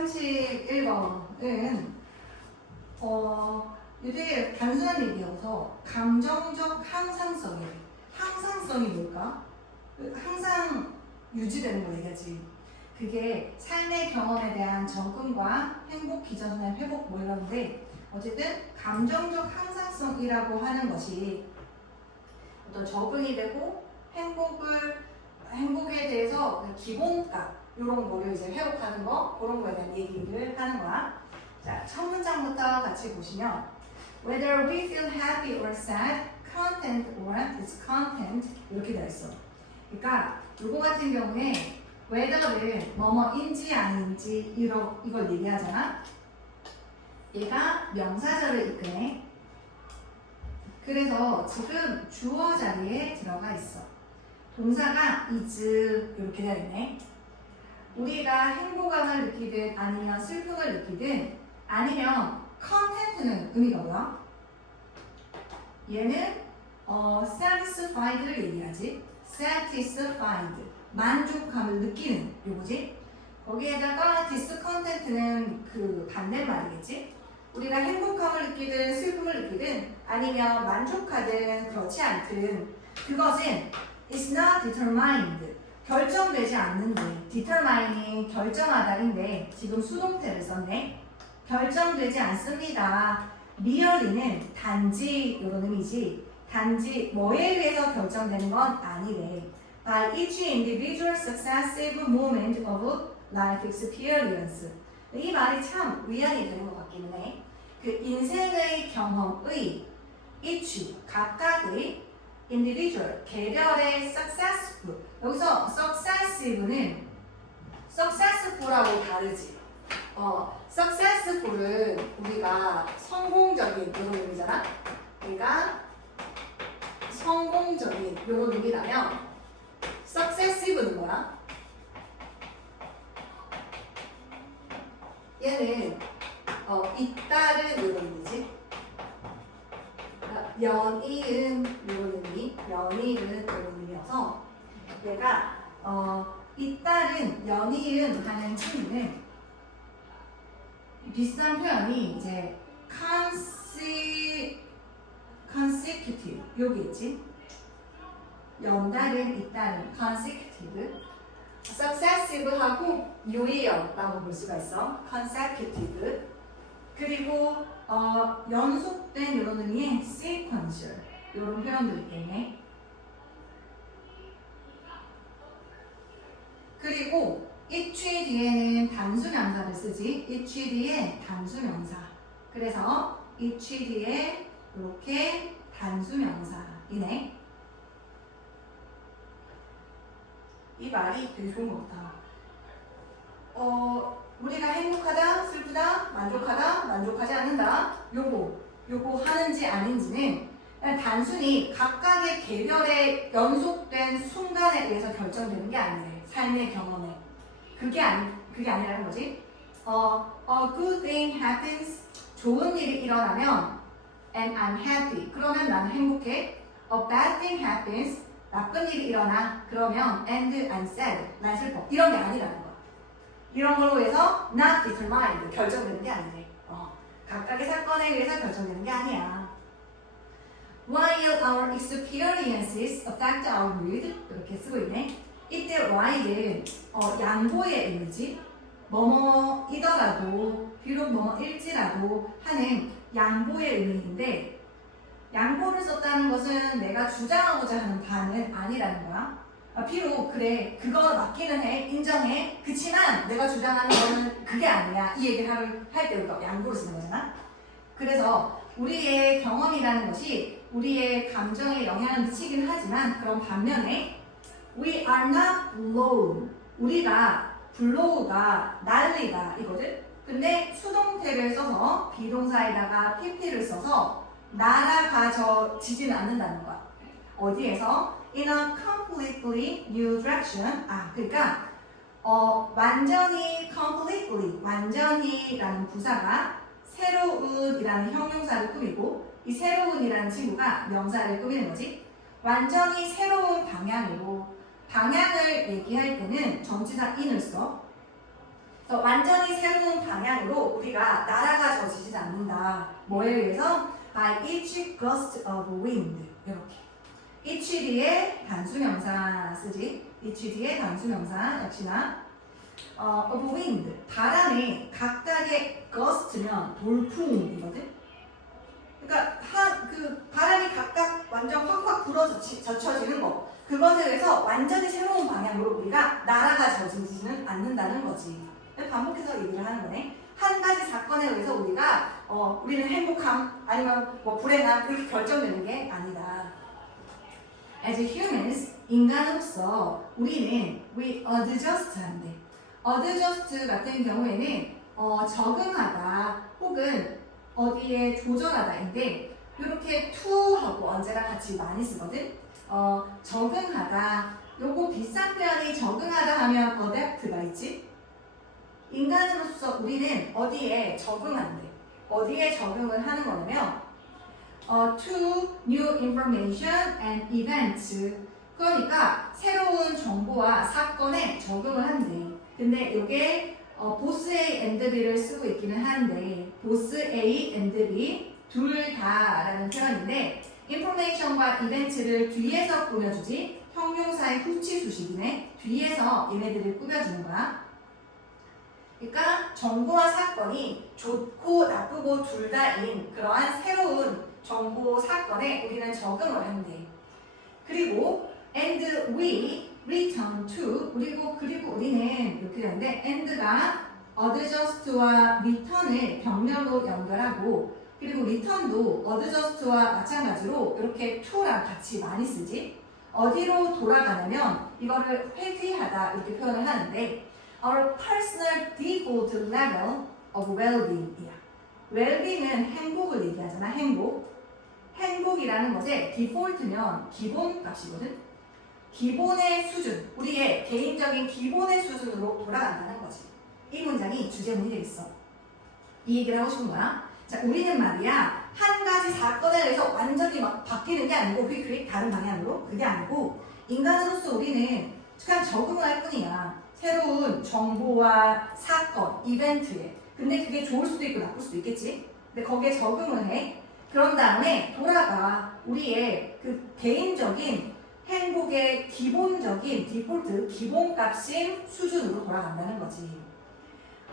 31번은 이게 되게 단순한 얘기여서 감정적 항상성이래. 항상성이 뭘까? 항상 유지되는 거 얘기하지. 그게 삶의 경험에 대한 적응과 행복 기전의 회복 뭐 이런데 어쨌든 감정적 항상성이라고 하는 것이 어떤 적응이 되고 행복에 대해서 기본값 이런 거를 이제 회복하는 거 그런 거에 대한 얘기를 하는 거야. 자, 첫 문장부터 같이 보시면 Whether we feel happy or sad, content or discontent 이렇게 되어 있어. 그러니까 이거 같은 경우에 whether를 뭐뭐인지 아닌지 이걸 얘기하잖아. 얘가 명사절을 이끄네. 그래서 지금 주어 자리에 들어가 있어. 동사가 is 이렇게 되어 있네. 우리가 행복감을 느끼든 아니면 슬픔을 느끼든 아니면 컨텐츠는 의미가 뭐야? 얘는 satisfied를 얘기하지. satisfied 만족감을 느끼는 요거지. 거기에다가 discontent는 그 반대말이겠지. 우리가 행복감을 느끼든 슬픔을 느끼든 아니면 만족하든 그렇지 않든 그것은 is not determined 결정되지 않는데 determining 결정하다인데 지금 수동태를 썼네. 결정되지 않습니다. merely는 단지 이런 의미지. 단지 뭐에 의해서 결정되는 건 아니래. By each individual successive moment of life experience. 이 말이 참 위안이 되는 것 같기는 해. 그 인생의 경험의 each 각각의 individual 개별의 successful 여기서 successive는 successful하고 다르지. successful은 우리가 성공적인 이런 의미잖아. 그러니까 성공적인 이런 의미라면 successive는 뭐야? 얘는 잇따른 이런 의미지. 연이은 이런 의미, 연이은 이런 의미여서 얘가 잇따른 연이은 하는 친구는 비슷한 표현이 이제 consecutive 여기 있지. 연달은 잇따른 consecutive successive하고 유의어라고 볼 수가 있어. consecutive 그리고 연속된 이런 의미의 sequential 이런 표현도 있겠네. 그리고 each 뒤에는 단수명사를 쓰지. each 뒤에 단수명사. 그래서 each 뒤에 이렇게 단수명사이네. 이 말이 되게 좋은 것 같아. 우리가 행복하다, 슬프다, 만족하다, 만족하지 않는다. 요거 하는지 아닌지는 그냥 단순히 각각의 개별의 연속된 순간에 의해서 결정되는 게 아니래. 삶의 경험에. 그게 아니라는 거지. A good thing happens. 좋은 일이 일어나면 and I'm happy. 그러면 나는 행복해. A bad thing happens. 나쁜 일이 일어나. 그러면 and I'm sad. 난 슬퍼. 이런 게 아니라는 거야. 이런 걸로 해서 not determined. 결정되는 게 아니래. 각각의 사건에 의해서 결정되는 게 아니야. While our experiences affect our mood. 이렇게 쓰고 있네. 이때 while은 양보의 의미지. 뭐뭐이더라도 비록 뭐뭐일지라도 하는 양보의 의미인데 양보를 썼다는 것은 내가 주장하고자 하는 바는 아니라는 거야. 비록 그래 그거 맞기는 해 인정해 그치만 내가 주장하는 거는 그게 아니야 이 얘기를 할 때 우리가 양보를 쓰는 거잖아. 그래서 우리의 경험이라는 것이 우리의 감정에 영향을 미치긴 하지만 그런 반면에 we are not blown 우리가 blow가 날리다 이거든. 근데 수동태를 써서 비동사에다가 pp를 써서 날아가지지는 않는다는 거야. 어디에서? In a completely new direction. 그러니까 완전히 completely 완전히라는 부사가 새로운이라는 형용사를 꾸미고 이 새로운이라는 친구가 명사를 꾸미는 거지. 완전히 새로운 방향으로 방향을 얘기할 때는 전치사 in을 써. 그래서 완전히 새로운 방향으로 우리가 날아가져지지 않는다. 뭐에 의해서? By each gust of wind. 이렇게. each 뒤에 단수명사 쓰지. each 뒤에 단수명사 역시나 of wind. 바람의 각각의 gust면 돌풍이거든. 그러니까 그 바람이 각각 완전 확확 젖혀지는 거. 그것에 의해서 완전히 새로운 방향으로 우리가 날아가져지지는 않는다는 거지. 반복해서 얘기를 하는 거네. 한 가지 사건에 의해서 우리는 행복함 아니면 뭐 불행함 그렇게 결정되는 게 아니다. As humans, 인간으로서 우리는 we adjust 한대. adjust 같은 경우에는 적응하다 혹은 어디에 조절하다인데 이렇게 to하고 언제나 같이 많이 쓰거든. 적응하다. 요거 비싼 표현이 적응하다 하면 adapt가 있지. 인간으로서 우리는 어디에 적응한대. 어디에 적응을 하는 거냐면 to new information and events. 그러니까 새로운 정보와 사건에 적응을 한대. 근데 이게 보스 A and B를 쓰고 있기는 한데 보스 A and B 둘 다라는 표현인데 information과 event를 뒤에서 꾸며주지. 형용사의 후치 수식이네. 뒤에서 얘네들을 꾸며주는 거야. 그러니까 정보와 사건이 좋고 나쁘고 둘 다인 그러한 새로운 정보 사건에 우리는 적응을 한대. 그리고 and we return to 그리고 우리는 이렇게 되는데 and가 adjust와 return을 병렬로 연결하고 그리고 return도 adjust와 마찬가지로 이렇게 to랑 같이 많이 쓰지. 어디로 돌아가냐면 이거를 회귀하다 이렇게 표현을 하는데 Our personal default level of well-being이야. well-being은 행복을 얘기하잖아. 행복이라는 것의 default면 기본값이거든. 기본의 수준, 우리의 개인적인 기본의 수준으로 돌아간다는 거지. 이 문장이 주제문이 되겠어. 이 얘기를 하고 싶은 거야. 자, 우리는 말이야 한 가지 사건에 의해서 완전히 막 바뀌는 게 아니고 다른 방향으로 그게 아니고 인간으로서 우리는 그냥 적응을 할 뿐이야. 새로운 정보와 사건, 이벤트에. 근데 그게 좋을 수도 있고 나쁠 수도 있겠지. 근데 거기에 적응을 해. 그런 다음에 돌아가 우리의 그 개인적인 행복의 기본적인 디폴트, 기본값인 수준으로 돌아간다는 거지.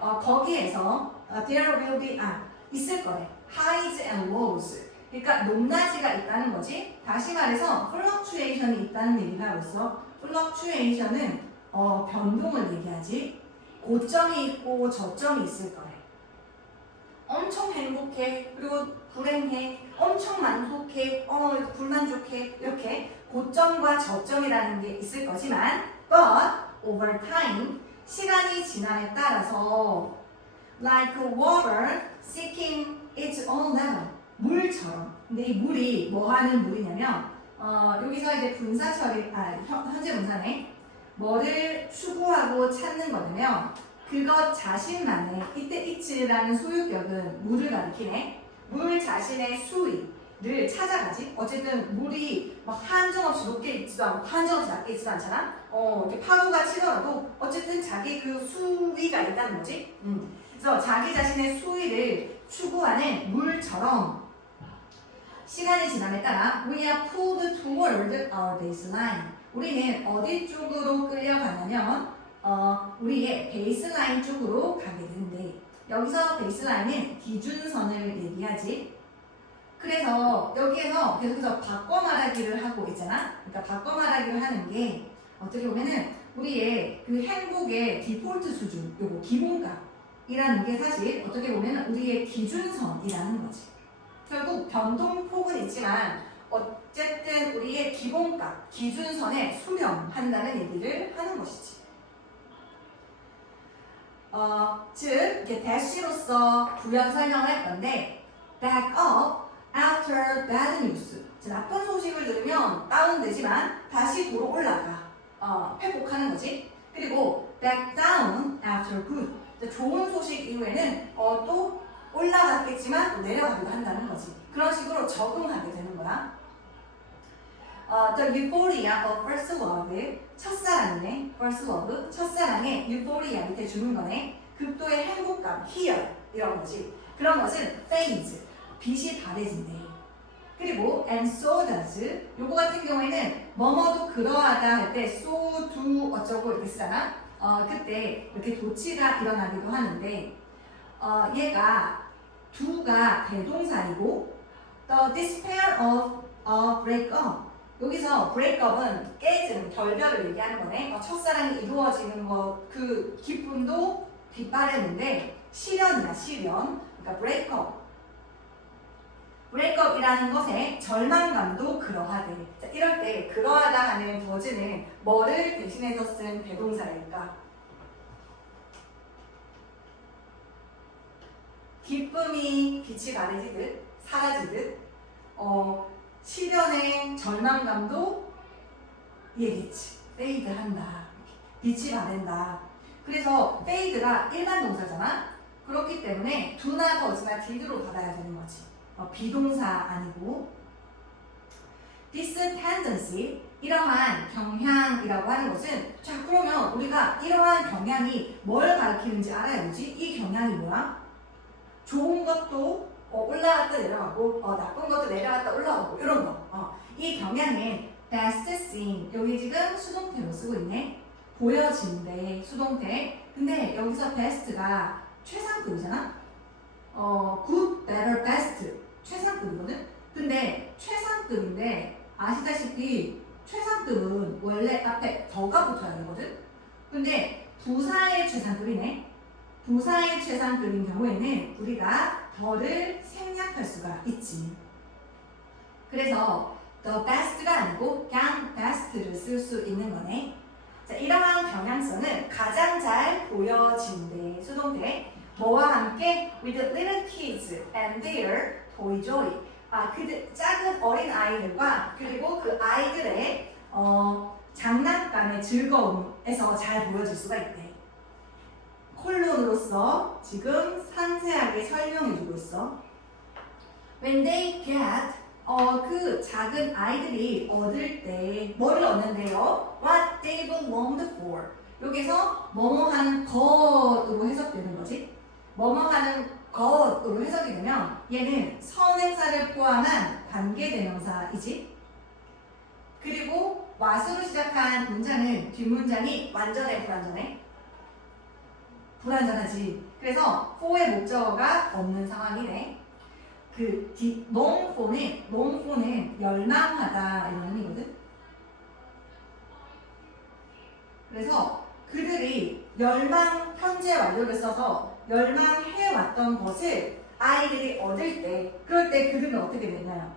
거기에서 there will be 있을 거래. highs and lows. 그러니까 높낮이가 있다는 거지. 다시 말해서 fluctuation이 있다는 얘기를 하고 있어. fluctuation은 변동을 얘기하지. 고점이 있고 저점이 있을 거래. 엄청 행복해. 그리고 불행해. 엄청 만족해. 불만족해. 이렇게 고점과 저점이라는 게 있을 거지만 but over time 시간이 지남에 따라서 like water seeking its own level 물처럼. 근데 이 물이 뭐 하는 물이냐면 여기서 이제 분사 처리 현재 분사네. 뭐를 추구하고 찾는 거냐면 그것 자신만의 이때 it라는 소유격은 물을 가리키네. 물 자신의 수위를 찾아가지. 어쨌든 물이 막 한정없이 높게 있지도 않고 한정없이 낮게 있지도 않잖아. 이렇게 파도가 치더라도 어쨌든 자기 그 수위가 있다는 거지. 그래서 자기 자신의 수위를 추구하는 물처럼 시간이 지남에 따라 we are pulled toward our baseline. 우리는 어디 쪽으로 끌려가냐면 우리의 베이스라인 쪽으로 가게 되는데 여기서 베이스라인은 기준선을 얘기하지. 그래서 여기에서 계속해서 바꿔 말하기를 하고 있잖아. 그러니까 바꿔 말하기를 하는 게 어떻게 보면은 우리의 그 행복의 디폴트 수준, 요거 기본값이라는 게 사실 어떻게 보면 우리의 기준선이라는 거지. 결국 변동폭은 있지만 어쨌든 우리의 기본값, 기준선에 수렴한다는 얘기를 하는 것이지. 즉 이렇게 대시로서 부연 설명을 할 건데 back up after bad news. 나쁜 소식을 들으면 다운되지만 다시 도로 올라가. 회복하는 거지. 그리고 back down after good. 좋은 소식 이후에는 또 올라갔겠지만 또 내려가기도 한다는 거지. 그런 식으로 적응하게 되는 거야. The euphoria of first love. 첫사랑이네. first love. 첫사랑의 euphoria 밑에 주는 거네. 극도의 행복감, 희열 이런 거지. 그런 것은 fades, 빛이 바래진대. 그리고 and so does 요거 같은 경우에는 뭐뭐도 그러하다 할 때 so do 어쩌고 이렇게 쓰잖아. 그때 이렇게 도치가 일어나기도 하는데 얘가 do가 대동사이고 the despair of a breakup 여기서 breakup은 깨지는 결별을 얘기하는 거네. 첫사랑이 이루어지는 것 그 기쁨도 뒷바라는데 시련이야 시련. 그러니까 breakup이라는 것에 절망감도 그러하대. 자, 이럴 때 그러하다 하는 더즈는 뭐를 대신해서 쓴 대동사일까? 기쁨이 빛이 바래지듯 사라지듯 시련의 절망감도 얘기했지. 페이드한다. 빛이 바랜다. 그래서 페이드가 일반 동사잖아. 그렇기 때문에 do나 does나 did로 받아야 되는 거지. 비동사 아니고. This tendency 이러한 경향이라고 하는 것은 자 그러면 우리가 이러한 경향이 뭘 가리키는지 알아야지. 이 경향이 뭐야? 좋은 것도 올라갔다 내려가고 나쁜 것도 내려갔다 올라가고 이런 거. 이 경향은 best seen 여기 지금 수동태로 쓰고 있네. 보여진대 수동태. 근데 여기서 best가 최상급이잖아. good, better, best 최상급이거든. 근데 최상급인데 아시다시피 최상급은 원래 앞에 더가 붙어야 되거든. 근데 부사의 최상급이네. 부사의 최상급인 경우에는 우리가 더를 생략할 수가 있지. 그래서 the best가 아니고 그냥 best를 쓸 수 있는 거네. 자, 이러한 경향성은 가장 잘 보여진대. 수동태. 뭐와 함께? with little kids and their toy joy. 그 작은 어린 아이들과 그리고 그 아이들의 장난감의 즐거움에서 잘 보여질 수가 있대. 콜론으로서 지금 상세하게 설명해주고 있어. When they get 그 작은 아이들이 얻을 때 뭐를 얻는데요? What they belonged for. 여기서 뭐뭐하는 것으로 해석되는 거지. 뭐뭐하는 것으로 해석이 되면 얘는 선행사를 포함한 관계대명사이지. 그리고 what으로 시작한 문장은 뒷문장이 완전해 불완전해? 불완전하지. 그래서 for의 목적어가 없는 상황이네. 그 long for는 열망하다 이런 의미거든. 그래서 그들이 열망 현재 완료를 써서 열망해왔던 것을 아이들이 얻을 때 그럴 때 그들은 어떻게 됐나요?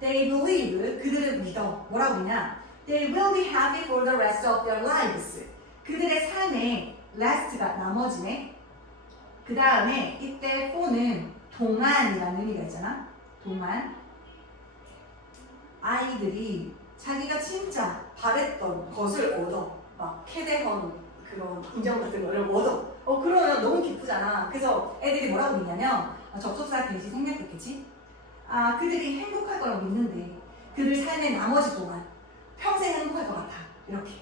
They believe 그들은 믿어. 뭐라고 했냐? They will be happy for the rest of their lives. 그들의 삶에 last가 나머지네. 그 다음에 이때 for는 동안이라는 의미가 있잖아. 동안. 아이들이 자기가 진짜 바랬던 것을 얻어. 막 캐대헌 그런 인정 같은 거를 얻어. 그러면 너무 기쁘잖아. 그래서 애들이 뭐라고 믿냐면 접속사 대신 생략했겠지. 그들이 행복할 거라고 믿는데 그들 삶의 나머지 동안 평생 행복할 것 같아. 이렇게.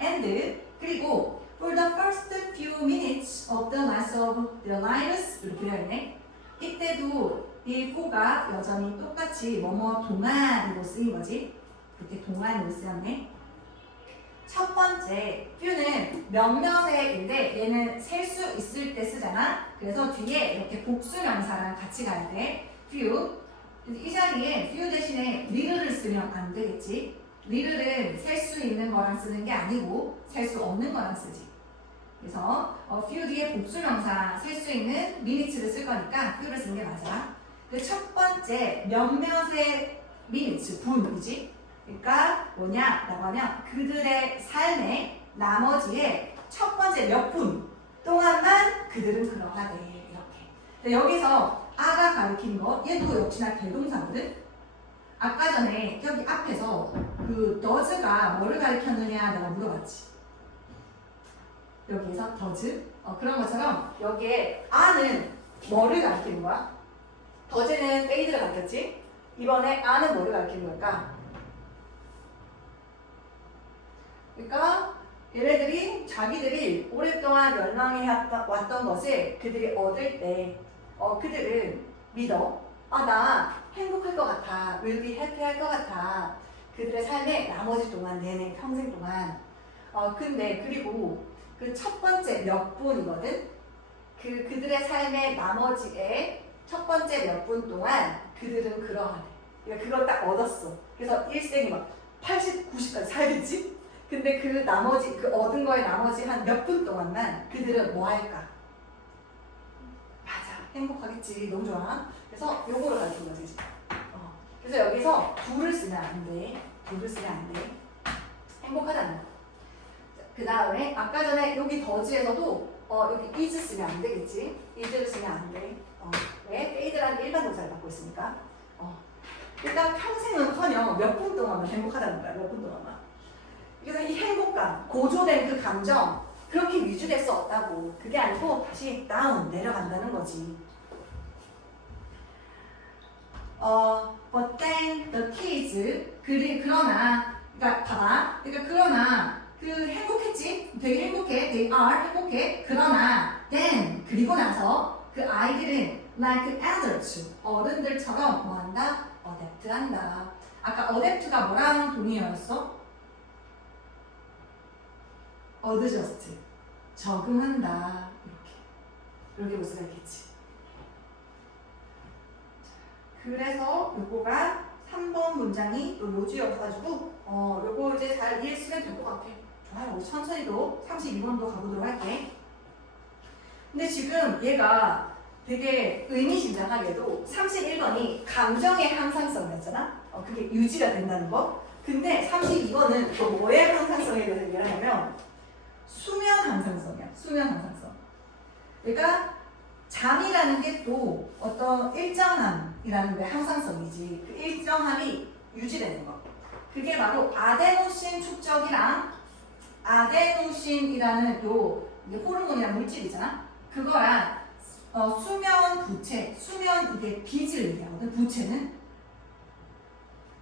And 그리고 for the first few minutes of the rest of their lives 이렇게 되어 있네. 이때도 이 for가 여전히 똑같이 뭐뭐 동안으로 쓰인 거지. 그때 동안으로 쓰였네. 첫 번째 few는 몇몇의인데 얘는 셀 수 있을 때 쓰잖아. 그래서 뒤에 이렇게 복수명사랑 같이 가야 돼. few. 이 자리에 few 대신에 little를 쓰면 안 되겠지. little는 셀 수 있는 거랑 쓰는 게 아니고 셀 수 없는 거랑 쓰지. 그래서 few 뒤에 복수명사 셀 수 있는 minutes를 쓸 거니까 few를 쓰는 게 맞아. 그 첫 번째 몇몇의 minutes 분이지. 그러니까 뭐냐라고 하면 그들의 삶의 나머지의 첫 번째 몇 분 동안만 그들은 그러하대. 이렇게. 여기서 아가 가리킨 거 얘도 역시나 대동사거든. 아까 전에 여기 앞에서 그 does가 뭐를 가리켰느냐 내가 물어봤지. 여기에서 does 그런 것처럼 여기에 a는 뭐를 가리키는 거야? does는 fade를 가리켰지. 이번에 a는 뭐를 가리키는 걸까? 그러니까 얘네들이 자기들이 오랫동안 열망해 왔던 것을 그들이 얻을 때 그들은 믿어. 나 행복할 것 같아. will be happy 할 것 같아. 그들의 삶의 나머지 동안 내내 평생 동안 근데 그리고 그 첫 번째 몇 분이거든. 그들의 삶의 나머지의 첫 번째 몇 분 동안 그들은 그러하대. 그러니까 그걸 딱 얻었어. 그래서 일생이 막 80, 90까지 살겠지? 근데 그 나머지, 그 얻은 거의 나머지 한 몇 분 동안만 그들은 뭐 할까? 맞아. 행복하겠지. 너무 좋아. 그래서 요거를 가르친 거지. 그래서 여기서 do를 쓰면 안 돼. do를 쓰면 안 돼. 행복하다는 거. 그 다음에 아까 전에 여기 더즈에서도 여기 is 쓰면 안 되겠지. is를 쓰면 안 돼. 왜? 페이드라는 일반 동사를 갖고 있으니까. 일단 평생은커녕 몇 분 동안만 행복하다는 거야. 몇 분 동안만. 그래서 이 행복감, 고조된 그 감정 그렇게 유지될 수 없다고. 그게 아니고 다시 다운 내려간다는 거지. But then the kids 그러나 그러니까 봐봐. 그러니까 그러나 그 행복했지? 되게 행복해. They are 행복해. 그러나 then 그리고 나서 그 아이들은 like adults 어른들처럼 뭐한다? 어댑트한다. 아까 어댑트가 뭐랑 동의어였어? 어드저스트 적응한다. 이렇게 볼 수가 있겠지. 그래서 요거가 3번 문장이 또 요지여가지고 요거 이제 잘 이해했으면 될 것 같아. 좋아요. 우리 천천히도 32번도 가보도록 할게. 근데 지금 얘가 되게 의미심장하게도 31번이 감정의 항상성이었잖아. 그게 유지가 된다는 거. 근데 32번은 또 뭐의 항상성에 대해서 얘기를 하냐면 수면 항상성이야. 수면 항상성. 그러니까 잠이라는 게 또 어떤 일정함이라는 게 항상성이지. 그 일정함이 유지되는 거. 그게 바로 아데노신 축적이랑 아데노신이라는 요 호르몬이랑 물질이잖아. 그거랑 수면 부채, 수면 이게 빚을 얘기하거든. 부채는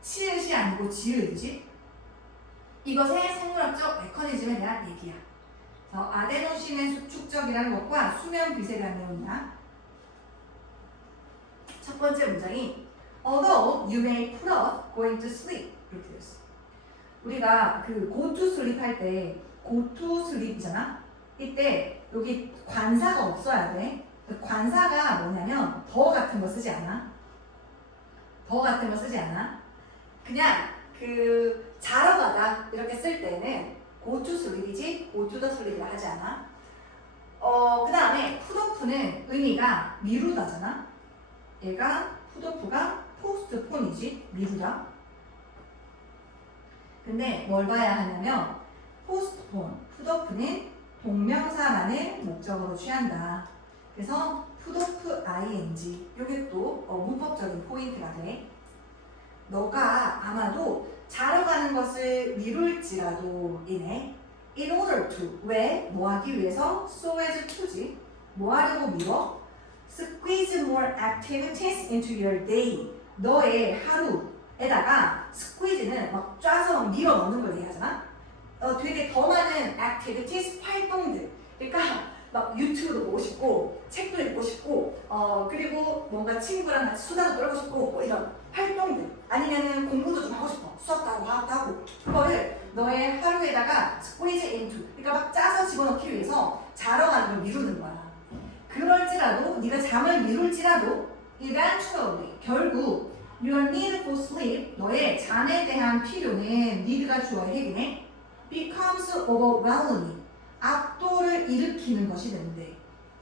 치읓이 아니고 지읒이지. 이것의 생물학적 메커니즘에 대한 얘기야. 아데노신의 축적이라는 것과 수면 빚에 대한 내용이야. 첫 번째 문장이 Although you may put off going to sleep 이렇게 됐어. 우리가 그 go to sleep 할 때 go to sleep이잖아. 이때 여기 관사가 없어야 돼. 관사가 뭐냐면 더 같은 거 쓰지 않아. 더 같은 거 쓰지 않아. 그냥 그 자러 가다 이렇게 쓸 때는 go to sleep이지 go to the sleep이라 하지 않아. 그 다음에 put off는 의미가 미루다잖아. 얘가 put off가 postpone이지 미루다. 근데 뭘 봐야 하냐면 postpone, put off는 동명사만을 목적으로 취한다. 그래서 put off ing 이게 또 문법적인 포인트가 돼. 너가 아마도 자러 가는 것을 미룰지라도 이네 in order to 왜? 뭐 하기 위해서? so as to지 뭐 하려고 미뤄? squeeze more activities into your day 너의 하루에다가 squeeze는 막 짜서 막 밀어 넣는 걸 얘기하잖아. 되게 더 많은 activities 활동들. 그러니까 막 유튜브도 보고 싶고 책도 읽고 싶고 그리고 뭔가 친구랑 같이 수다도 떨고 싶고 뭐 이런 활동들 아니면은 공부도 좀 하고 싶어. 수학도 하고 과학도 하고 그거를 너의 하루에다가 squeeze into 그러니까 막 짜서 집어넣기 위해서 자러 가는 걸 미루는 거야. 그럴지라도 네가 잠을 미룰지라도 eventually 결국 your need for sleep 너의 잠에 대한 필요는 need가 주어의 핵이네. becomes overwhelming 압도를 일으키는 것이 되는데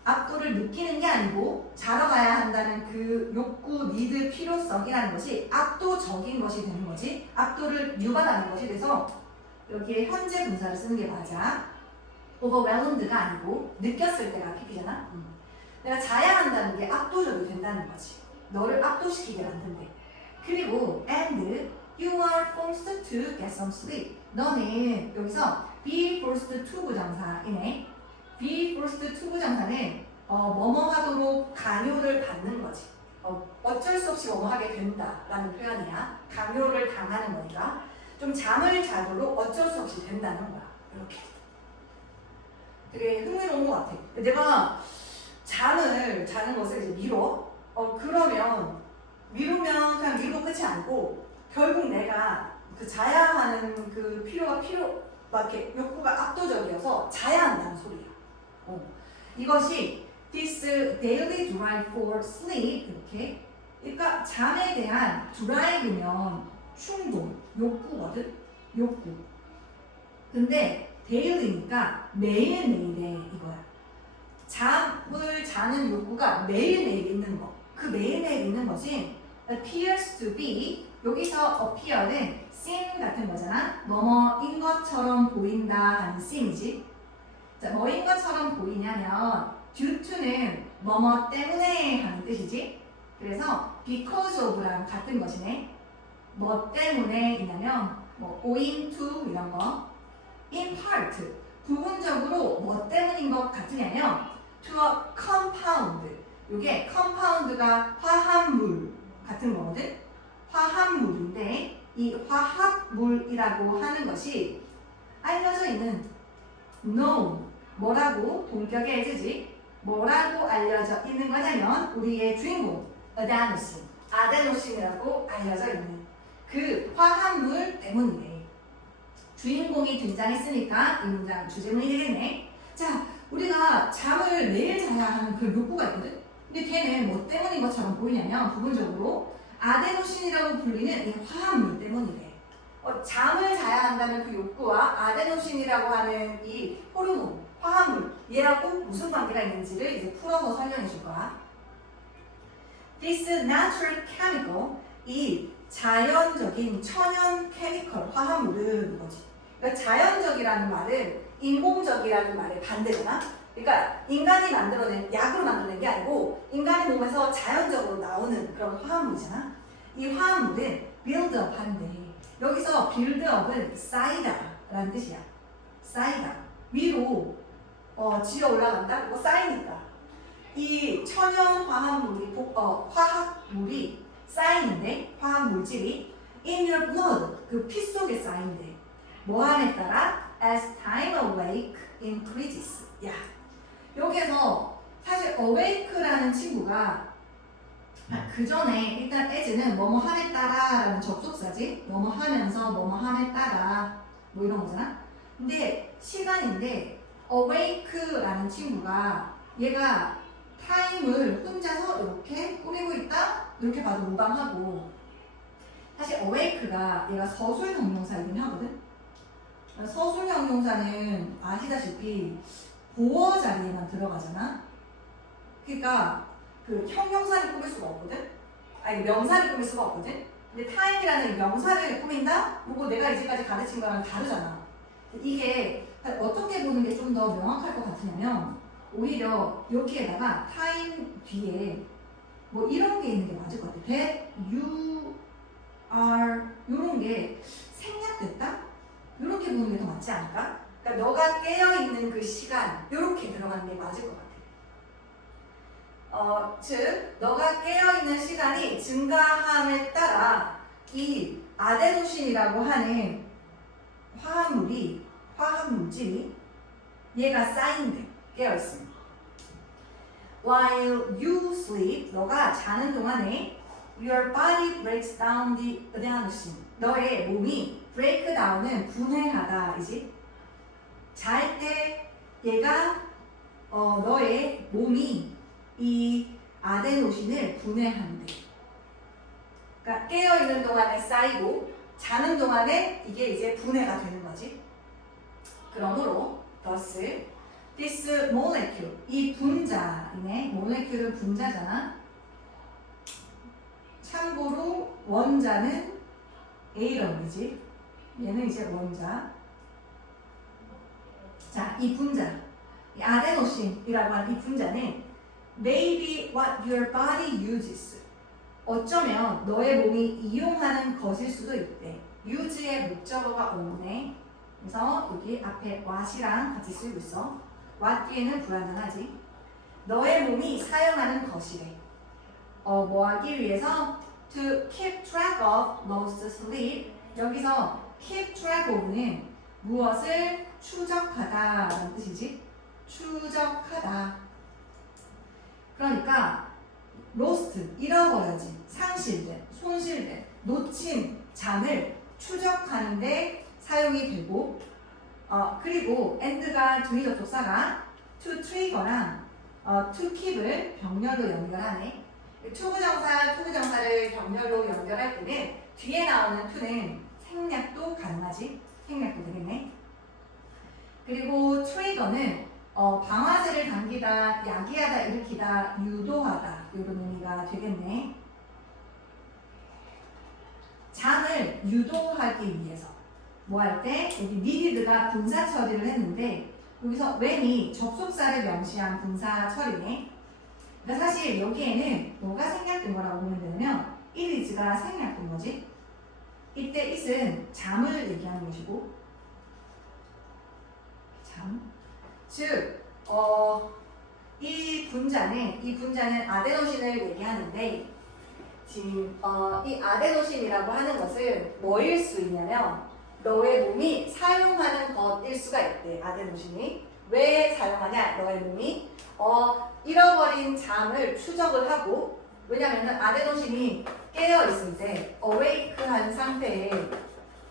압도를 느끼는 게 아니고 자러 가야 한다는 그 욕구, 니드, 필요성이라는 것이 압도적인 것이 되는 거지. 압도를 유발하는 것이 돼서 여기에 현재 분사를 쓰는 게 맞아. overwhelmed가 아니고 느꼈을 때가 PP잖아. 내가 자야 한다는 게 압도적이 된다는 거지. 너를 압도시키게 만든대. 그리고 and you are forced to get some sleep. 너는 여기서 be forced to 부정사이네. be forced to 부정사는 뭐뭐 하도록 강요를 받는 거지. 어쩔 수 없이 뭐뭐 하게 된다라는 표현이야. 강요를 당하는 거니까 좀 잠을 자도록 어쩔 수 없이 된다는 거야. 이렇게. 되게 흥미로운 것 같아. 내가 잠을 자는 것을 이제 미뤄. 그러면 미루면 그냥 미루고 끝이 아니고 결국 내가 그 자야 하는 그 막 이렇게 욕구가 압도적이어서 자야 한다는 소리야. 이것이 this daily drive for sleep 이렇게. 그러니까 잠에 대한 드라이브면 충동, 욕구거든. 욕구. 근데 daily니까 매일매일에 이거야. 잠을 자는 욕구가 매일매일 있는 거. 그 매일매일 있는 것이 appears to be 여기서 appear는 seem 같은 거잖아. 뭐뭐인 것처럼 보인다 하는 seem이지. 자, 뭐인 것처럼 보이냐면 due to는 뭐뭐 때문에 하는 뜻이지. 그래서 because of랑 같은 것이네. 뭐 때문에 있냐면 뭐 owing to 이런 거. in part 부분적으로 뭐 때문인 것 같으냐면 to a compound. 이게 compound가 화합물 같은 거거든. 화합물인데 이 화합물이라고 하는 것이 알려져 있는 known 뭐라고 동격의 해주지 뭐라고 알려져 있는 거냐면 우리의 주인공 아데노신이라고 알려져 있는 그 화합물 때문이래. 주인공이 등장했으니까 이 문장 주제문이 되겠네. 자, 우리가 잠을 매일 자야 하는 그 욕구가 있거든. 근데 걔는 뭐 때문인 것처럼 보이냐면 부분적으로 아데노신이라고 불리는 이 화합물 때문이래. 잠을 자야 한다는 그 욕구와 아데노신이라고 하는 이 호르몬, 화합물 얘하고 무슨 관계가 있는지를 이제 풀어서 설명해 줄 거야. This natural chemical 이 자연적인 천연 케미컬 화합물은 뭐지? 그러니까 자연적이라는 말은 인공적이라는 말의 반대잖아. 그러니까 인간이 만들어낸 약으로 만들어낸 게 아니고 인간의 몸에서 자연적으로 나오는 그런 화합물이잖아. 이 화합물은 build-up 하는데 여기서 build-up은 쌓이다라는 뜻이야. 쌓이다. 위로 지어 올라간다? 그리고 쌓이니까 이 천연 화합물이 화학물이 쌓이는데 화학물질이 in your blood 그 피 속에 쌓이는데 뭐함에 따라 as time awake increases. 야, 여기에서 사실 awake라는 친구가 그 전에 일단 as는 뭐뭐 함에 따라 라는 접속사지. 뭐뭐 하면서 뭐뭐 함에 따라 뭐 이런 거잖아. 근데 시간인데 awake라는 친구가 얘가 타임을 혼자서 이렇게 꾸리고 있다? 이렇게 봐도 무방하고 사실 awake가 얘가 서술 형용사이긴 하거든? 서술 형용사는 아시다시피 보어 자리에만 들어가잖아? 그러니까 그 형용사를 꾸밀 수가 없거든? 아니 명사를 꾸밀 수가 없거든? 근데 타임이라는 명사를 꾸민다? 이거 내가 이제까지 가르친 거랑 다르잖아. 이게 어떻게 보는 게 좀 더 명확할 것 같으냐면 오히려 여기에다가 타임 뒤에 뭐 이런 게 있는 게 맞을 것 같아. that you are 이런 게 생략됐다? 이렇게 보는 게 더 맞지 않을까? 그러니까 너가 깨어있는 그 시간 이렇게 들어가는 게 맞을 것 같아. 즉 너가 깨어있는 시간이 증가함에 따라 이 아데노신이라고 하는 화합물질이 얘가 쌓인대. 깨어있습니다. While you sleep, 너가 자는 동안에 your body breaks down the adenosine. 너의 몸이 break down은 분해하다 이지. 잘 때 얘가 너의 몸이 이 아데노신을 분해한대. 그러니까 깨어있는 동안에 쌓이고 자는 동안에 이게 이제 분해가 되는 거지. 그러므로 thus this molecule 이 분자이네. 모레큘은 분자잖아. 참고로 원자는 A럼이지. 얘는 이제 원자. 자, 이 분자, 이 아데노신이라고 하는 이 분자는 maybe what your body uses. 어쩌면 너의 몸이 이용하는 것일 수도 있대. use의 목적어가 오네. 그래서 여기 앞에 what이랑 같이 쓰고 있어. what 뒤에는 불완전하지. 너의 몸이 사용하는 것이래. 뭐 하기 위해서 to keep track of lost sleep. 여기서 keep track of는 무엇을 추적하다 라는 뜻이지. 추적하다. 그러니까 로스트, 잃어버려진, 상실된, 손실된, 놓친 잠을 추적하는데 사용이 되고, 그리고 and가 주의 접속사가 to trigger랑 to keep을 병렬로 연결하네. 투부정사를 병렬로 연결할 때는 뒤에 나오는 to는 생략도 가능하지. 생략도 되겠네. 그리고 trigger는 방아쇠를 당기다, 야기하다, 일으키다, 유도하다 이런 의미가 되겠네. 잠을 유도하기 위해서 뭐 할 때 여기 needed가 분사 처리를 했는데 여기서 when이 접속사를 명시한 분사 처리네. 그러니까 사실 여기에는 뭐가 생략된 거라고 보면 되냐면 it is가 생략된 거지. 이때 it은 잠을 얘기하는 것이고 잠. 즉, 이 분자는 아데노신을 얘기하는데 지금 이 아데노신이라고 하는 것은 뭐일 수 있냐면 너의 몸이 사용하는 것일 수가 있대. 아데노신이 왜 사용하냐? 너의 몸이 잃어버린 잠을 추적을 하고, 왜냐면은 아데노신이 깨어 있을 때 어웨이크한 상태에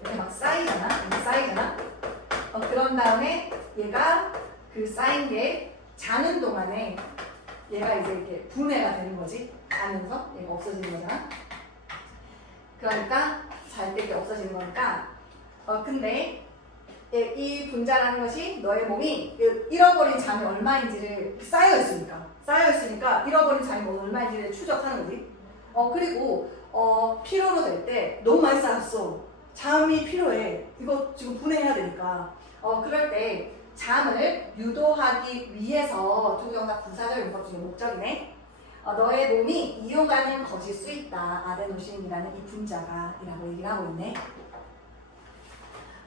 이렇게 막 쌓이잖아. 그런 다음에 얘가 그 쌓인 게 자는 동안에 얘가 이제 이렇게 분해가 되는 거지. 자면서 얘가 없어지는 거잖아. 그러니까 잘 때 이렇게 없어지는 거니까. 근데 이 분자라는 것이 너의 몸이 잃어버린 잠이 얼마인지를 쌓여있으니까 잃어버린 잠이 얼마인지를 추적하는 거지. 그리고 필요로 될 때 너무 많이 쌓였어. 잠이 필요해. 이거 지금 분해해야 되니까. 그럴 때 잠을 유도하기 위해서 투부정사 부사절 문법 중에 목적이네. 너의 몸이 이용하는 것일 수 있다. 아데노신이라는 이 분자가 이라고 얘기를 하고 있네.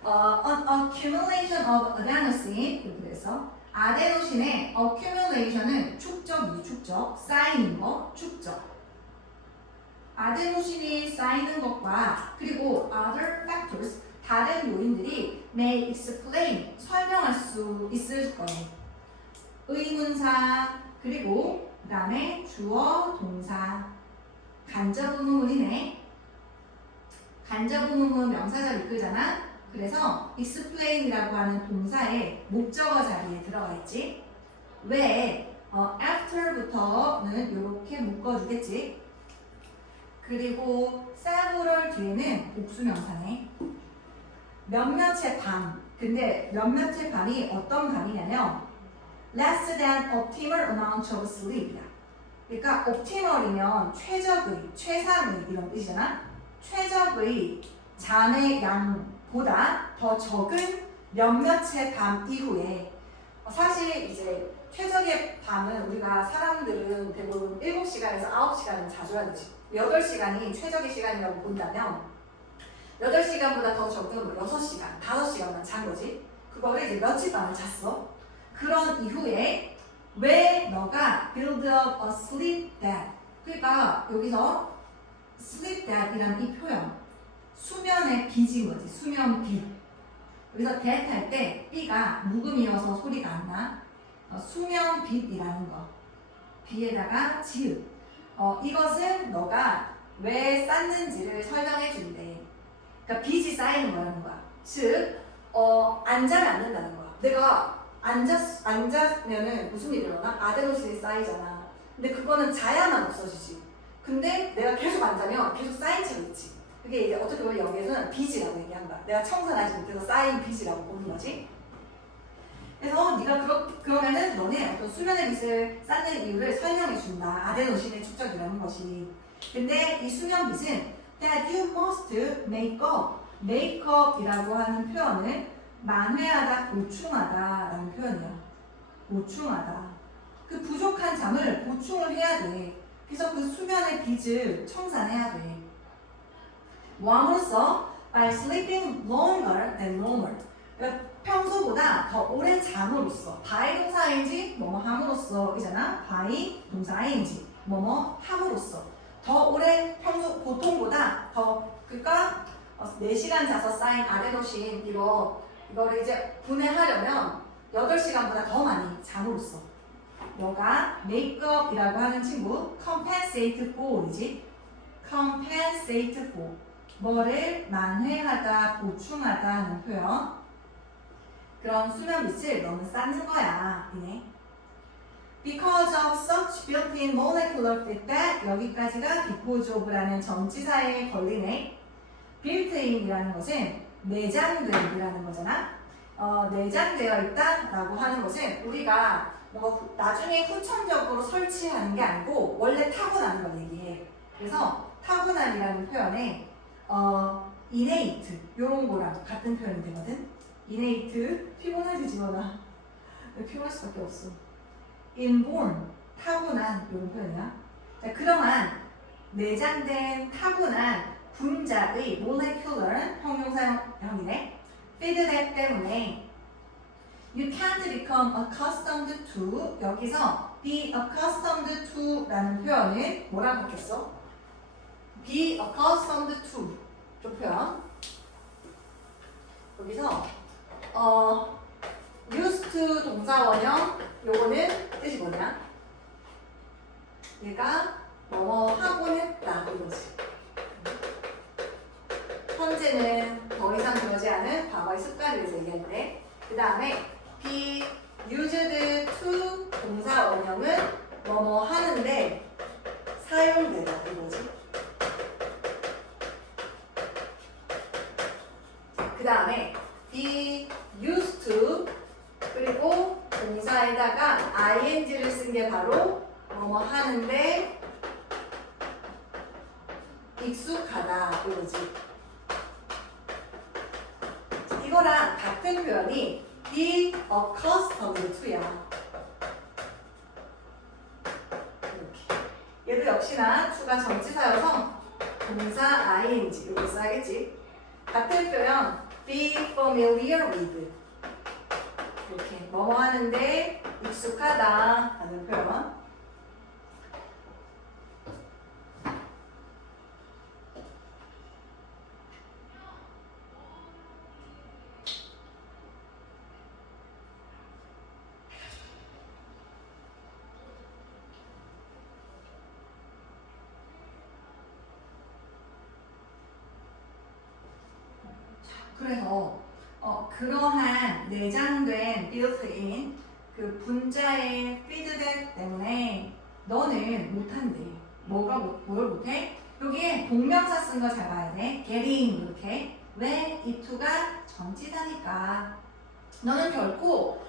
An accumulation of adenosine 이렇게 돼서 아데노신의 accumulation은 축적, 쌓이는 거, 축적. 아데노신이 쌓이는 것과 그리고 other factors, 다른 요인들이 may explain, 설명할 수 있을 거예요. 의문사, 그리고 그 다음에 주어, 동사, 간접의문문이네. 간접의문문 명사절 이끌잖아. 그래서 explain이라고 하는 동사의 목적어 자리에 들어가 있지. 왜? after부터는 이렇게 묶어주겠지. 그리고 several 뒤에는 복수명사네. 몇몇의 밤. 근데 몇몇의 밤이 어떤 밤이냐면 less than optimal amount of sleep이야. 그러니까 optimal이면 최적의, 최상의 이런 뜻이잖아. 최적의 잠의 양보다 더 적은 몇몇의 밤 이후에 사실 이제 최적의 밤은 우리가 사람들은 대부분 7시간에서 9시간은 자줘야 되지. 8시간이 최적의 시간이라고 본다면 8시간보다 더 적은 6시간, 5시간만 잔 거지. 그거를 이제 며칠 밤을 잤어. 그런 이후에 왜 너가 build up a sleep debt, 그러니까 여기서 sleep debt이라는 이 표현 수면의 빚인 거지. 수면 빚. 여기서 debt 할 때 B가 묵음이어서 소리가 안 나. 수면 빚이라는 거. B에다가 지읒. 이것은 너가 왜 쌓는지를 설명해 준대. 그러니까 빚이 쌓이는 거라는 거야. 즉, 안 자면 안 된다는 거야. 내가 앉으면은 무슨 일이 일어나? 아데노신이 쌓이잖아. 근데 그거는 자야만 없어지지. 근데 내가 계속 안 자면 계속 쌓인 채로 있지. 그게 이제 어떻게 보면 여기에서는 빚이라고 얘기한 거야. 내가 청산하지 못해서 쌓인 빚이라고 보는 거지. 그래서 네가 그러면은 너네 어떤 수면의 빚을 쌓는 이유를 설명해 준다. 아데노신의 축적이라는 것이. 근데 이 수면 빚은 that you must make up이라고 하는 표현은 만회하다, 보충하다라는 표현이야. 보충하다. 그 부족한 잠을 보충을 해야 돼. 그래서 그 수면의 빚을 청산해야 돼. 뭐 함으로써 by sleeping longer than normal. 그러니까 평소보다 더 오래 잠으로써. by 동사인지 뭐뭐 함으로써 이잖아. by 동사 ing 뭐뭐 함으로써. 더 오래 보통보다 더 그러니까 4시간 자서 쌓인 아데노신 이거를 이제 분해하려면 8시간보다 더 많이 잠으로써 너가 makeup이라고 하는 친구 compensate for이지. compensate for 뭐를 만회하다, 보충하다 하는 표현. 그런 수면 빛을 너는 쌓는 거야. 이네. Because of such built-in molecular feedback 여기까지가 because of라는 전치사에 걸리네. built-in이라는 것은 내장된이라는 거잖아. 내장되어 있다라고 하는 것은 우리가 뭐 나중에 후천적으로 설치하는 게 아니고 원래 타고나는 걸 얘기해. 그래서 타고남이라는 표현에 innate 요런 거랑 같은 표현이 되거든. innate 피곤하지 지원아. 피곤할 수밖에 없어. inborn 타고난 요런 표현이야. 자, 그러한 내장된 타고난 분자의 molecular 형용사형이네. feedback 때문에 you can't become accustomed to 여기서 be accustomed to 라는 표현을 뭐라고 바뀌었어? be accustomed to 저 표현 여기서 used to 동사 원형 요거는 뜻이 뭐냐? 얘가 뭐뭐 하곤 했다 이거지. 현재는 더 이상 그러지 않은 과거의 습관에 대해서 얘기하는데 그 다음에 be used to 동사 원형은 뭐뭐 하는데 사용되다 이거지. 그 다음에 be used to 그리고 동사에다가 ing를 쓴 게 바로 뭐뭐 하는데 익숙하다 이거지. 이거랑 같은 표현이 be accustomed to야. 이렇게. 얘도 역시나 to가 전치사여서 동사 ing 이렇게 써야겠지. 같은 표현 be familiar with 이렇게 뭐뭐 하는데 익숙하다 하는 표현. 그래서 그러한 내장된 built-in 그 분자의 피드백 때문에 너는 못한대. 뭘 못해? 여기에 동명사 쓴 거 잘 봐야 돼. getting 이렇게. 왜? 이 to가 전치사니까. 너는 결코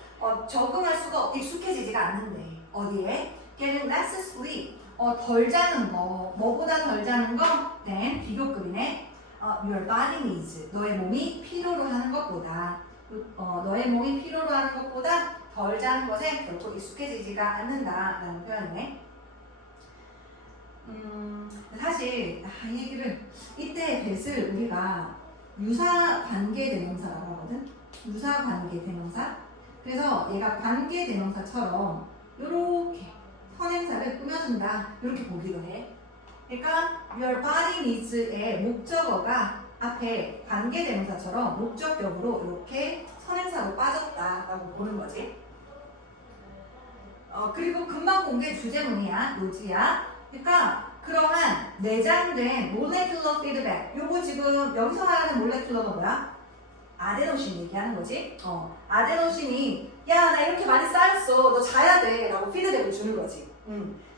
적응할 수가 익숙해지지가 않는데. 어디에? getting less sleep. 덜 자는 거. 뭐보다 덜 자는 거? then 비교급이네. your body needs. 너의 몸이 필요로 하는 것보다 너의 몸이 필요로 하는 것보다 덜 자는 것에 결코 익숙해지지가 않는다라는 표현이네. 사실 이 얘기를 이때 배을 우리가 유사관계대명사라고 하거든. 유사관계대명사. 그래서 얘가 관계대명사처럼 이렇게 선행사를 꾸며준다 이렇게 보기도 해. 그러니까 your body needs의 목적어가 앞에 관계대명사처럼 목적격으로 이렇게 선행사로 빠졌다라고 보는 거지. 그리고 금방 공개 주제문이야, 노지야. 그러니까 그러한 내장된 molecular feedback. 요거 지금 여기서 말하는 몰레큘러가 뭐야? 아데노신 얘기하는 거지. 아데노신이 야, 나 이렇게 많이 쌓였어. 너 자야 돼. 라고 피드백을 주는 거지.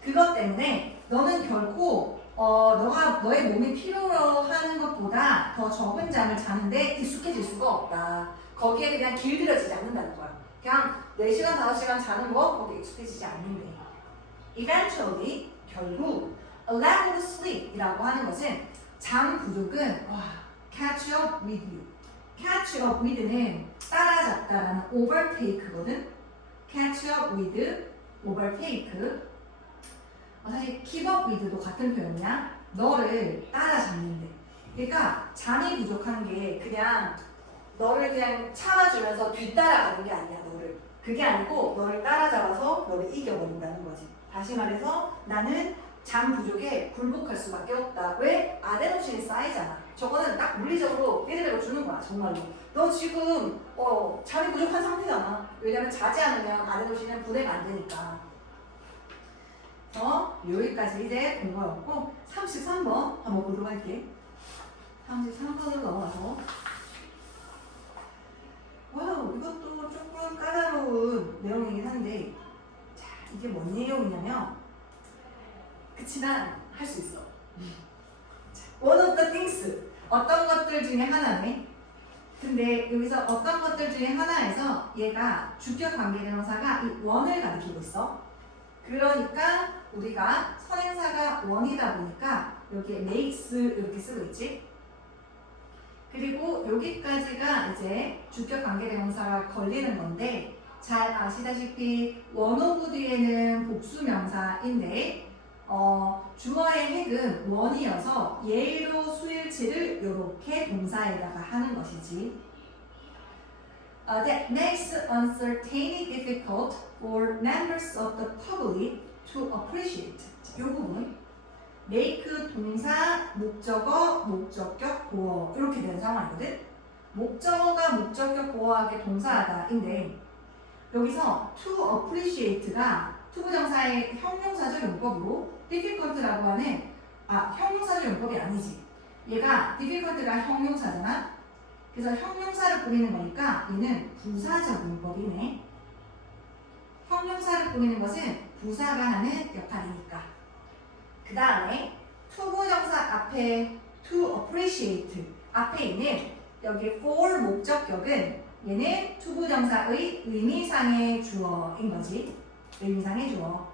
그것 때문에 너는 결코 너의 몸이 필요로 하는 것보다 더 적은 잠을 자는데 익숙해질 수가 없다. 거기에 그냥 길들여지지 않는다는 거야. 그냥 4시간, 5시간 자는 거 거기에 익숙해지지 않는데. Eventually, 결국 a lack of sleep 이라고 하는 것은 잠 부족은 catch up with you. catch up with는 따라잡다라는 overtake거든. catch up with, overtake. 사실 keep up with도 같은 표현이야. 너를 따라잡는데. 그러니까 잠이 부족한 게 그냥 너를 그냥 참아주면서 뒤따라가는 게 아니야. 너를. 그게 아니고 너를 따라잡아서 너를 이겨버린다는 거지. 다시 말해서 나는 잠 부족에 굴복할 수밖에 없다. 왜? 아데노신이 쌓이잖아. 저거는 딱 물리적으로 피드백을 주는 거야, 정말로. 너 지금 잠이 부족한 상태잖아. 왜냐면 자지 않으면 아데노신은 분해가 안 되니까. 여기까지 이제 공부였고 33번 한번 보도록 할게. 33번으로 넘어가서 와우, 이것도 조금 까다로운 내용이긴 한데, 자, 이게 뭔 내용이냐면, 그치만 할 수 있어. One of the things, 어떤 것들 중에 하나네. 근데 여기서 어떤 것들 중에 하나에서 얘가 주격 관계대명사가 이 원을 가리키고 있어. 그러니까 우리가 선행사가 원이다 보니까 여기에 makes 이렇게 쓰고 있지. 그리고 여기까지가 이제 주격 관계대명사가 걸리는 건데, 잘 아시다시피 one of 뒤에는 복수명사인데 주어의 핵은 원이어서 예로 수일치를 이렇게 동사에다가 하는 것이지. That makes uncertainty difficult for members of the public to appreciate. 이 부분 make 동사, 목적어, 목적격, 보어 이렇게 되는 상황이거든. 목적어가 목적격, 보어하게 동사하다인데 여기서 to appreciate가 투부정사의 형용사적 용법으로 difficult라고 하는 형용사적 용법이 아니지. 얘가 difficult가 형용사잖아. 그래서 형용사를 꾸미는 거니까 얘는 부사적 용법이네. 형용사를 꾸미는 것은 부사가 하는 역할이니까. 그 다음에 투부정사 앞에 to appreciate 앞에 있는 여기 for 목적격은 얘는 투부정사의 의미상의 주어인 거지. 의미상의 주어.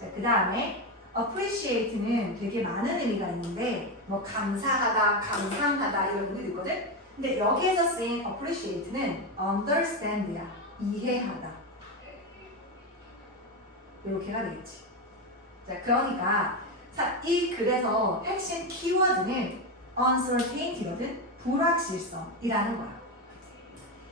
자, 그 다음에 appreciate는 되게 많은 의미가 있는데 뭐 감사하다, 감상하다 이런 의미도 있거든. 근데 여기에서 쓰인 appreciate는 understand야. 이해하다. 이렇게가 되겠지. 자, 그러니까 이 글에서 핵심 키워드는 uncertainty거든. 불확실성이라는 거야.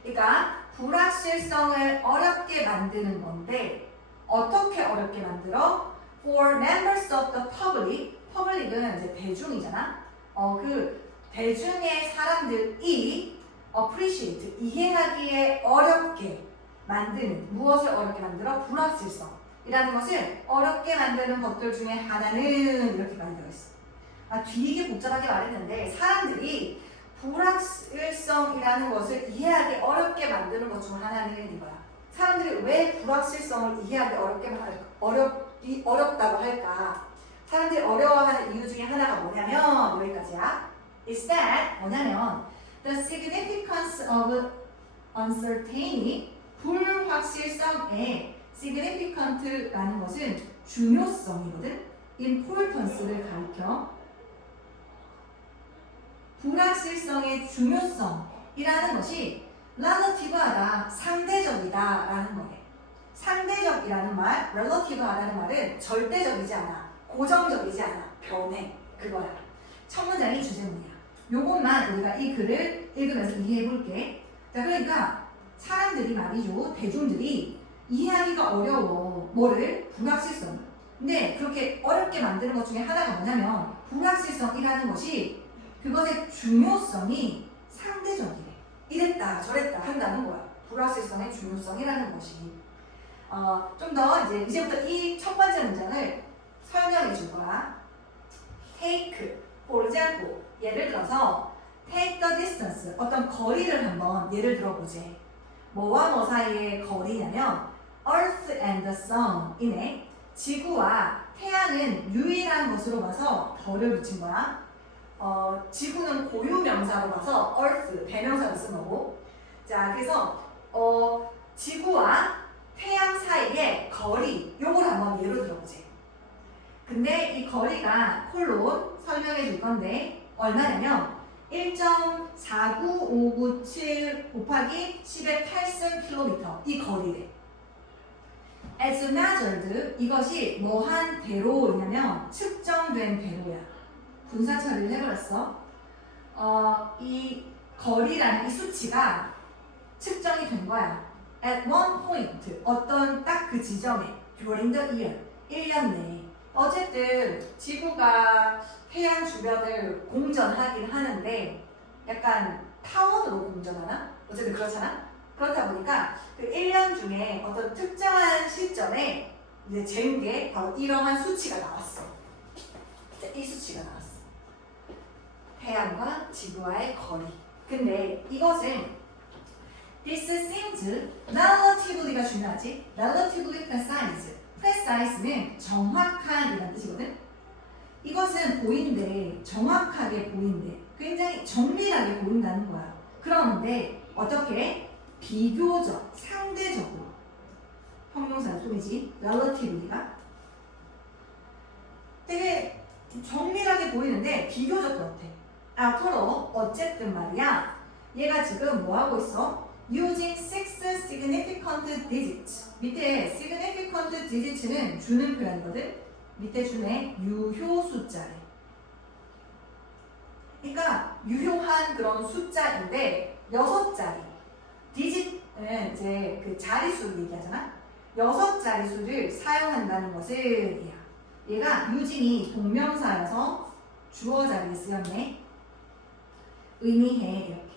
그러니까 불확실성을 어렵게 만드는 건데 어떻게 어렵게 만들어? For members of the public, public은 이제 대중이잖아. 그 대중의 사람들이 appreciate, 이해하기에 어렵게 만드는, 무엇을 어렵게 만들어? 불확실성이라는 것을 어렵게 만드는 것들 중에 하나는 이렇게까지 들어있어. 뒤게 복잡하게 말했는데 사람들이 불확실성이라는 것을 이해하기 어렵게 만드는 것 중 하나는 이거야. 사람들이 왜 불확실성을 이해하기 어렵다고 할까? 사람들이 어려워하는 이유 중에 하나가 뭐냐면 여기까지야. Is that 뭐냐면 the significance of uncertainty 불확실성의 significant라는 것은 중요성이거든. importance를 가리켜. 불확실성의 중요성이라는 것이 relative하다, 상대적이다라는 거예요. 상대적이라는 말, relative하다는 말은 절대적이지 않아, 고정적이지 않아, 변해. 그거야. 첫 문장이 주제문이야. 요것만 우리가 이 글을 읽으면서 이해해 볼게. 자, 그러니까 사람들이 말이죠. 대중들이 이해하기가 어려워. 뭐를? 불확실성. 근데 그렇게 어렵게 만드는 것 중에 하나가 뭐냐면 불확실성이라는 것이 그것의 중요성이 상대적이래. 이랬다 저랬다 한다는 거야. 불확실성의 중요성이라는 것이. 좀 더 이제부터 이 첫 번째 문장을 설명해 줄 거야. take, for example. 예를 들어서 take the distance. 어떤 거리를 한번 예를 들어보지. 뭐와 뭐 사이의 거리냐면 earth and the sun 이네. 지구와 태양은 유일한 것으로 봐서 덜을 붙인 거야. 지구는 고유명사로 봐서 earth, 대명사로 쓴 거고. 자, 그래서 지구와 태양 사이의 거리, 요걸 한번 예로 들어보지. 근데 이 거리가 콜론 설명해 줄 건데 얼마냐면 1.49597 곱하기 10의 8승 킬로미터 이 거리래. As measured 이것이 뭐한 대로냐면 측정된 대로야. 분사 처리를 해버렸어. 이 거리라는 이 수치가 측정이 된 거야. At one point, 어떤 딱 그 지점에 during the year, 1년 내에 어쨌든 지구가 태양 주변을 공전하긴 하는데 약간 타원으로 공전하나? 어쨌든 그렇잖아? 그렇다 보니까 그 1년 중에 어떤 특정한 시점에 이제 재는 게 바로 이러한 수치가 나왔어. 이 수치가 나왔어. 태양과 지구와의 거리. 근데 이것은 This seems relatively가 중요하지. relatively precise. precise는 정확한 이라는 뜻이거든. 이것은 보인대, 정확하게 보인대, 굉장히 정밀하게 보인다는 거야. 그런데 어떻게? 비교적, 상대적으로. 형용사 소리지. relativity가 되게 정밀하게 보이는데 비교적 그렇대. 앞으로 어쨌든 말이야. 얘가 지금 뭐 하고 있어? Using six significant digits. 밑에 significant digits는 주는 표현이거든. 밑에 주네 유효 숫자래. 그러니까 유효한 그런 숫자인데 6자리. digit은 이제 그 자리수를 얘기하잖아. 6자리수를 사용한다는 것을 얘가 using이 동명사여서 주어 자리에 쓰였네. 의미해 이렇게.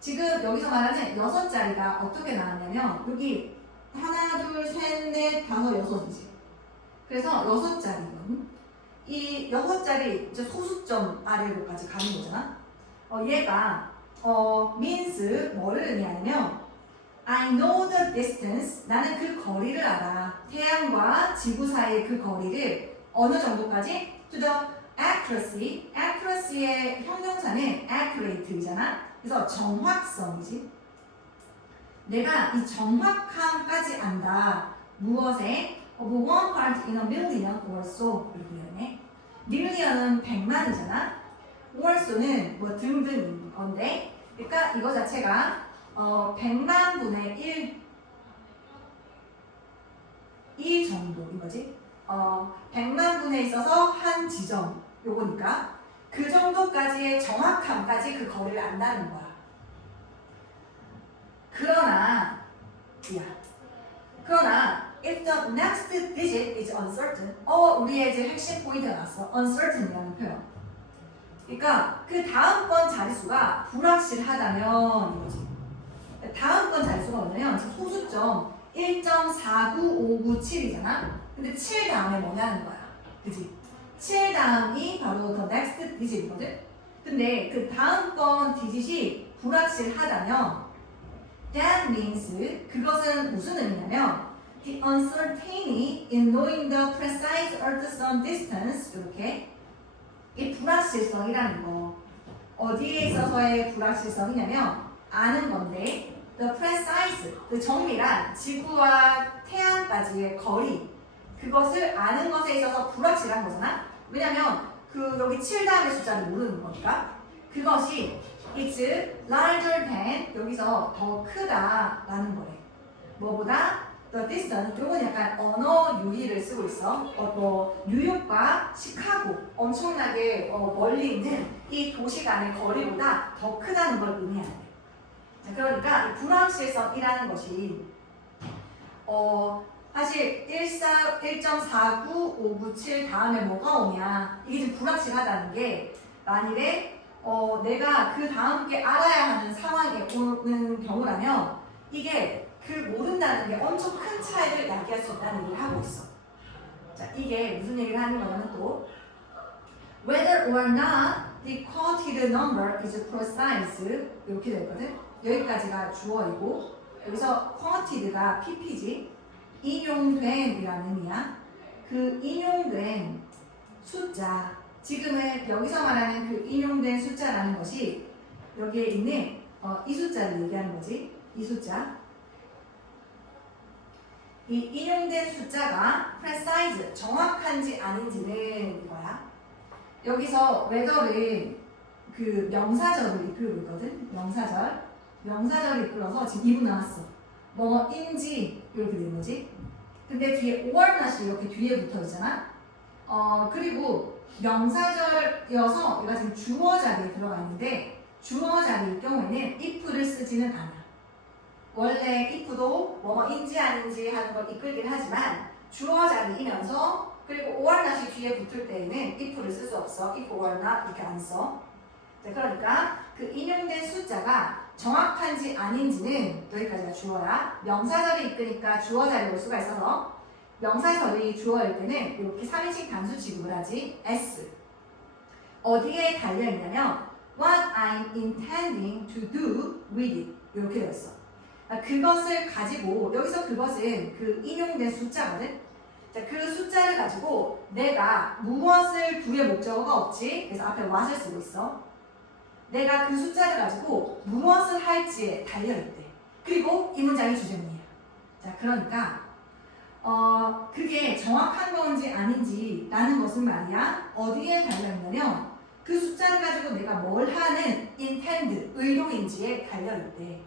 지금 여기서 말하는 6자리가 어떻게 나왔냐면 여기 하나, 둘, 셋, 넷, 다섯, 여섯이지. 그래서 6자리는 이 6자리 이제 소수점 아래로까지 가는 거잖아. 얘가 means 뭐를 의미하냐면 I know the distance. 나는 그 거리를 알아. 태양과 지구 사이의 그 거리를 어느 정도까지? To the accuracy. accuracy의 형용사는 accurate이잖아. 그래서 정확성이지. 내가 이 정확함까지 안다. 무엇에? of one part in a million or so. 이렇게 되네. million은 100만이잖아. or so는 뭐 등등인 건데. 그러니까 이거 자체가 100만 분의 1 정도인 거지. 100만 분에 있어서 한 지점 요거니까 그 정도까지의 정확함까지 그 거리를 안다는 거야. 그러나 if the next digit is uncertain, 우리의 이제 핵심 포인트가 나왔어. uncertain이라는 표현. 그러니까 그 다음번 자릿수가 불확실하다면 이거지. 다음번 자릿수가 뭐냐면 소수점 1.49597이잖아. 근데 7 다음에 뭐냐는 거야. 그지? 7 다음이 바로 the next digit이거든. 근데 그 다음번 디짓이 불확실하다면 that means 그것은 무슨 의미냐면 the uncertainty in knowing the precise earth-sun distance 이렇게 이 불확실성이라는 거 어디에 있어서의 불확실성이냐면 아는 건데 the precise 그 정밀한 지구와 태양까지의 거리 그것을 아는 것에 있어서 불확실한 거잖아. 왜냐면 그 여기 7 다음의 숫자를 모르는 거니까 그것이 it's larger than 여기서 더 크다라는 거래. 뭐보다? The distance 요건 약간 언어 유희를 쓰고 있어. 뭐 뉴욕과 시카고 엄청나게 멀리 있는 이 도시 간의 거리보다 더 크다는 걸 의미하네. 자, 그러니까 이 불확실성이라는 것이 사실 1.49597 다음에 뭐가 오냐 이게 좀 불확실하다는 게 만일에 내가 그 다음 게 알아야 하는 상황에 오는 경우라면 이게 그 모른다는 게 엄청 큰 차이를 야기할 수 있다는 얘기를 하고 있어. 자, 이게 무슨 얘기를 하는 거냐면 또 whether or not the quoted number is precise 이렇게 되거든. 여기까지가 주어이고 여기서 quoted가 pp지. 인용된 이라는 의미야. 그 인용된 숫자 지금은 여기서 말하는 그 인용된 숫자라는 것이 여기에 있는 이 숫자를 얘기하는 거지. 이 숫자 이 인용된 숫자가 precise 정확한지 아닌지는 이거야. 여기서 whether는 그 명사절을 이끌고 있거든. 명사절을 이끌어서 지금 2분 나왔어. 뭐인지 이렇게 되는 거지. 근데 뒤에 or not이 이렇게 뒤에 붙어 있잖아. 그리고 명사절이어서 얘가 지금 주어 자리에 들어가 있는데 주어 자리일 경우에는 if를 쓰지는 않아. 원래 if도 뭐인지 아닌지 하는 걸 이끌긴 하지만 주어 자리이면서 그리고 or not이 뒤에 붙을 때에는 if를 쓸 수 없어. if or not 이렇게 안 써. 자, 그러니까 그 인용된 숫자가 정확한지 아닌지는 여기까지가 주어야. 명사절이 이끄니까 주어 자리에 올 수가 있어서 명사절이 주어일 때는 이렇게 3인칭 단수 취급을 하지. s. 어디에 달려있냐면 what I'm intending to do with it 이렇게 되어 있어. 그것을 가지고 여기서 그것은 그 인용된 숫자거든. 자, 그 숫자를 가지고 내가 무엇을 두의 목적어가 없지. 그래서 앞에 what을 쓰고 있어. 내가 그 숫자를 가지고 무엇을 할지에 달려있대. 그리고 이 문장이 주제문이야. 자, 그러니까 그게 정확한 건지 아닌지 라는 것은 말이야 어디에 달려있냐면 그 숫자를 가지고 내가 뭘 하는 intend, 의도인지에 달려있대.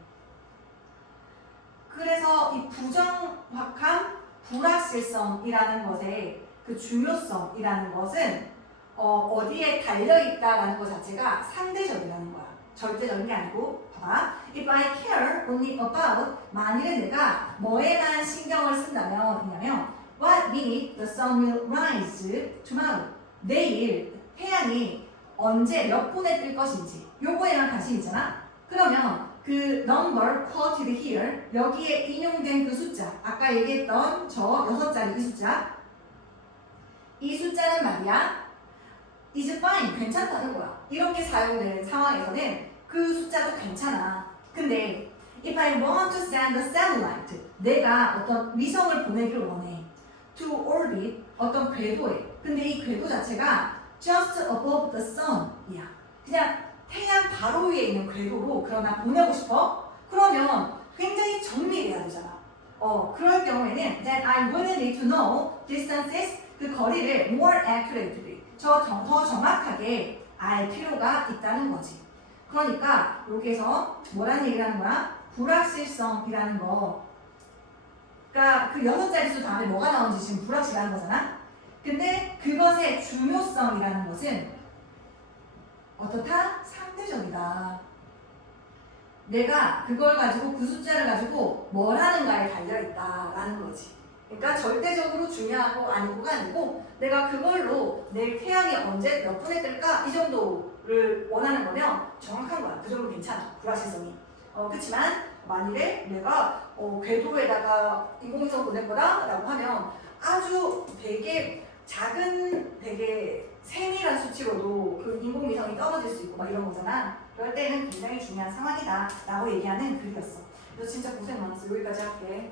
그래서 이 부정확함, 불확실성이라는 것의 그 중요성이라는 것은 어디에 달려있다라는 것 자체가 상대적이라는 거야. 절대적인 게 아니고 봐봐. If I care only about 만일에 내가 뭐에만 신경을 쓴다면 뭐냐면 What minute the sun will rise tomorrow 내일 태양이 언제 몇 분에 뜰 것인지 요거에만 관심 있잖아. 그러면 그 number quoted here 여기에 인용된 그 숫자 아까 얘기했던 저 6자리 이 숫자는 말이야 is fine 괜찮다는 거야. 이렇게 사용되는 상황에서는 그 숫자도 괜찮아. 근데 if I want to send a satellite 내가 어떤 위성을 보내기를 원해 to orbit 어떤 궤도에 근데 이 궤도 자체가 just above the sun이야. 그냥 태양 바로 위에 있는 궤도로 그러나 보내고 싶어? 그러면 굉장히 정밀해야 되잖아. 그럴 경우에는 then I would need to know distances 그 거리를 more accurately 더 정확하게 알 필요가 있다는 거지. 그러니까 여기에서 뭐라는 얘기를 하는 거야? 불확실성이라는 거. 그러니까 그 6자릿수 다음에 뭐가 나오는지 지금 불확실한 거잖아. 근데 그것의 중요성이라는 것은 어떻다? 상대적이다. 내가 그걸 가지고 그 숫자를 가지고 뭘 하는가에 달려있다라는 거지. 그러니까 절대적으로 중요하고 아니고가 아니고 내가 그걸로 내일 태양이 언제 몇 분에 뜰까 이 정도를 원하는 거면 정확한 거야. 그 정도 괜찮아. 불확실성이. 그렇지만 만일에 내가 궤도에다가 인공위성 보낼 거다라고 하면 아주 되게 작은 되게 세밀한 수치로도 그 인공위성이 떨어질 수 있고 막 이런 거잖아. 그럴 때는 굉장히 중요한 상황이다 라고 얘기하는 글이었어. 그래서 진짜 고생 많았어. 여기까지 할게.